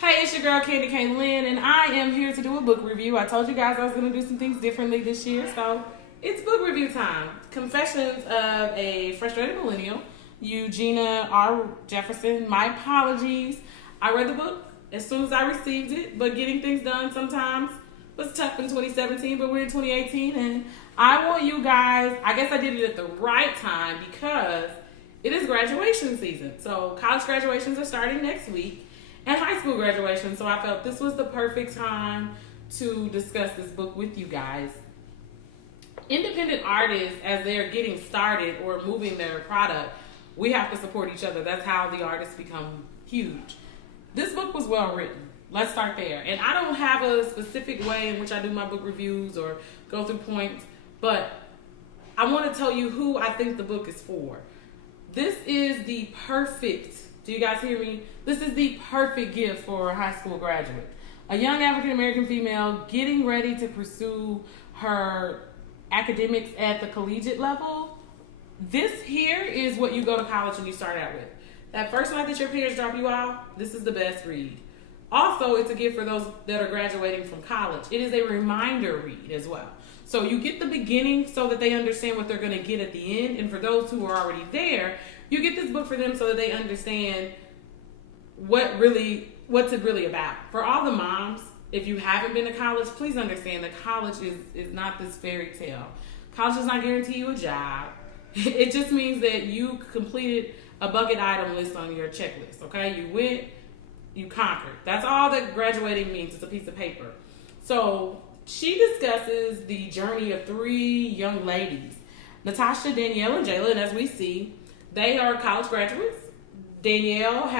Hey, it's your girl CandiKlynn, and I am here to do a book review. I told you guys I was going to do some things differently this year, so it's book review time. Confessions of a Frustrated Millennial, Eugenia R. Jefferson. My apologies. I read the book as soon as I received it, but getting things done sometimes was tough in 2017, but we're in 2018, and I want you guys, I guess I did it at the right time because it is graduation season. So college graduations are starting next week and high school graduation. So I felt this was the perfect time to discuss this book with you guys. Independent artists, as they're getting started or moving their product, we have to support each other. That's how the artists become huge. This book was well written. Let's start there. And I don't have a specific way in which I do my book reviews or go through points, but I want to tell you who I think the book is for. This is the perfect, do you guys hear me? This is the perfect gift for a high school graduate. A young African American female getting ready to pursue her academics at the collegiate level. This here is what you go to college and you start out with. That first night that your parents drop you off, this is the best read. Also, it's a gift for those that are graduating from college. It is a reminder read as well. So you get the beginning so that they understand what they're going to get at the end. And for those who are already there, you get this book for them so that they understand what's it really about. For all the moms, if you haven't been to college, please understand that college is not this fairy tale. College does not guarantee you a job. It just means that you completed a bucket item list on your checklist, okay? You went, you conquered. That's all that graduating means. It's a piece of paper. So she discusses the journey of three young ladies, Natasha, Danielle, and Jayla. And as we see, they are college graduates. Danielle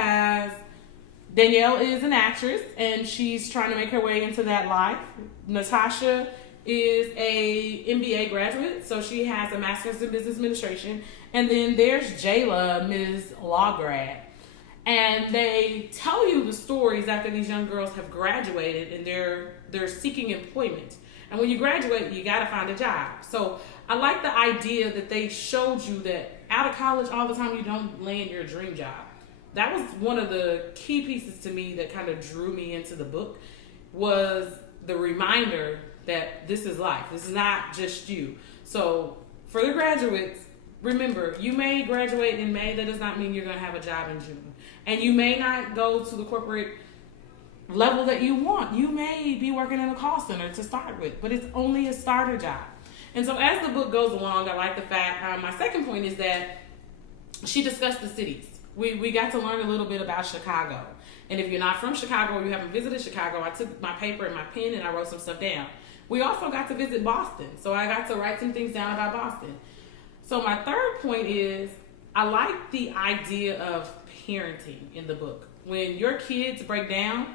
is an actress, and she's trying to make her way into that life. Natasha is a MBA graduate, so she has a master's in business administration. And then there's Jayla, Ms. Law grad. And they tell you the stories after these young girls have graduated and they're seeking employment. And when you graduate, you got to find a job. So I like the idea that they showed you that out of college all the time you don't land your dream job. That was one of the key pieces to me that kind of drew me into the book, was the reminder that this is life. This is not just you. So for the graduates, remember, you may graduate in May. That does not mean you're going to have a job in June. And you may not go to the corporate level that you want. You may be working in a call center to start with, but it's only a starter job. And so as the book goes along, I like the fact, my second point is that she discussed the cities. We got to learn a little bit about Chicago. And if you're not from Chicago or you haven't visited Chicago, I took my paper and my pen and I wrote some stuff down. We also got to visit Boston. So I got to write some things down about Boston. So my third point is I like the idea of parenting in the book. When your kids break down,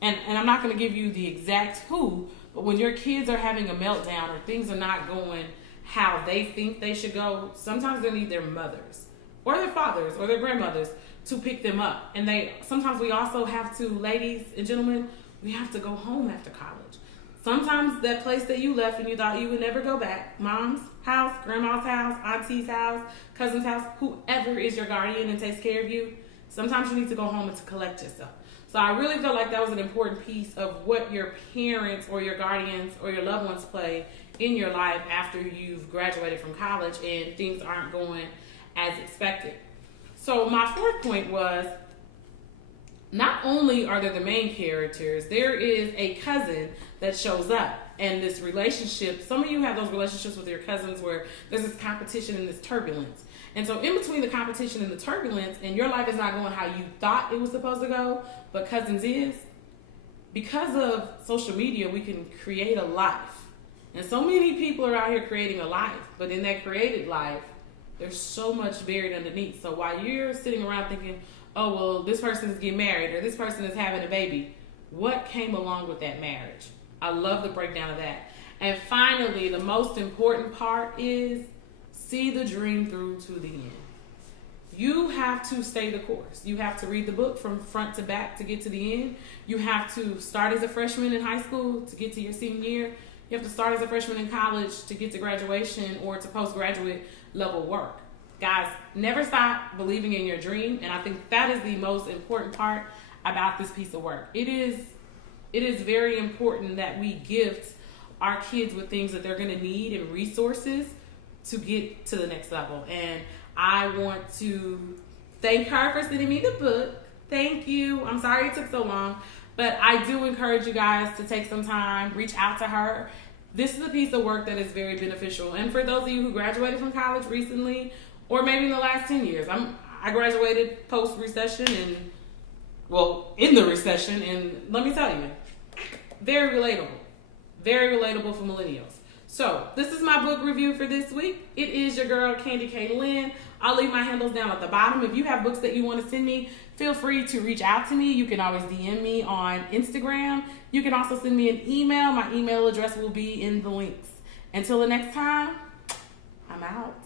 and I'm not going to give you the exact who, but when your kids are having a meltdown or things are not going how they think they should go, sometimes they need their mothers or their fathers or their grandmothers to pick them up. And sometimes we also have to, ladies and gentlemen, we have to go home after college. Sometimes that place that you left and you thought you would never go back, mom's house, grandma's house, auntie's house, cousin's house, whoever is your guardian and takes care of you, sometimes you need to go home and to collect yourself. So I really felt like that was an important piece of what your parents or your guardians or your loved ones play in your life after you've graduated from college and things aren't going as expected. So my fourth point was, not only are there the main characters, there is a cousin that shows up. And this relationship, some of you have those relationships with your cousins where there's this competition and this turbulence. And so in between the competition and the turbulence, and your life is not going how you thought it was supposed to go, but cousins is, because of social media, we can create a life. And so many people are out here creating a life, but in that created life, there's so much buried underneath. So while you're sitting around thinking, oh, well, this person is getting married or this person is having a baby, what came along with that marriage? I love the breakdown of that. And finally, the most important part is see the dream through to the end. You have to stay the course. You have to read the book from front to back to get to the end. You have to start as a freshman in high school to get to your senior year. You have to start as a freshman in college to get to graduation or to postgraduate level work. Guys, never stop believing in your dream. And I think that is the most important part. about this piece of work. It is very important that we gift our kids with things that they're going to need and resources to get to the next level. And I want to thank her for sending me the book. Thank you. I'm sorry it took so long, but I do encourage you guys to take some time, reach out to her. This is a piece of work that is very beneficial. And for those of you who graduated from college recently, or maybe in the last 10 years, I graduated post-recession and, well, in the recession, and let me tell you, very relatable. Very relatable for millennials. So, this is my book review for this week. It is your girl, CandiKlynn. I'll leave my handles down at the bottom. If you have books that you want to send me, feel free to reach out to me. You can always DM me on Instagram. You can also send me an email. My email address will be in the links. Until the next time, I'm out.